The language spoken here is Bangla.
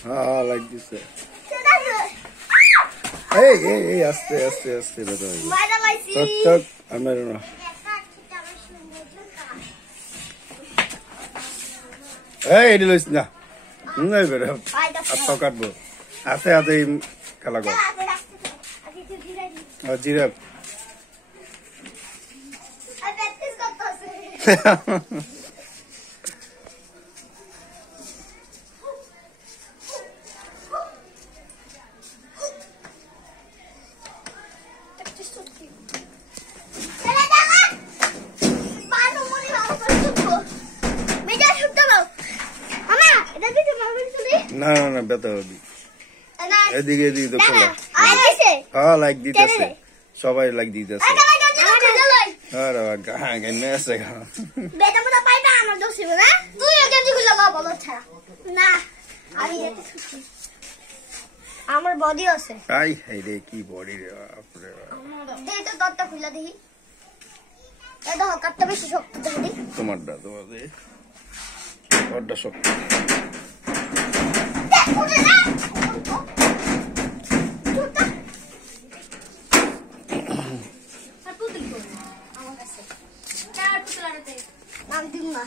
হ্যাঁ লাইক দিছে এই আস্তে আস্তে আস্তে বেটা টক আমার না এটি লইস না নাই বেটা আত্মা কাটবো হাতে হাতে খেলা কর জিরা না না না বেটা হবি এদিকে এদিকে তো খোলা হ্যাঁ লাইক দিতেছে সবাই লাইক দিতেছে আরে গান আছে বেটা মোটা পাইবা আমার দোষ ছিল না তুই গেঞ্জি খুলে লাগা বলো ছাড়া না আমি আমার বডি আছে আই হাই রে কি বডি রে বাপ রে এই তো দত্তা খুলে দেখি এটা হকারটা বেশি শক্ত দেখি তোমারটা তোমাদের ওরটা শক্ত নাম দিন না